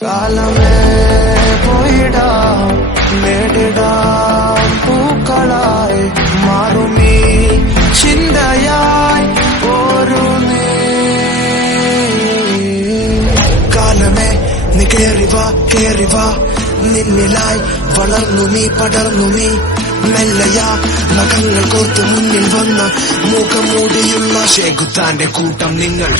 കാലമേ പോയിടാം നേടിടാം പൂക്കളായി മാറുമീ ചിന്തയായി ഒരു കാലമേ നീ കേറിവാ നിന്നിലായി വളർന്നു നീ പടർന്നു നീ മെല്ലയാ നഖങ്ങൾ കോർത്ത് മുന്നിൽ വന്ന മുഖം മൂടിയുള്ള ശേഖുത്താന്റെ കൂട്ടം നിങ്ങൾ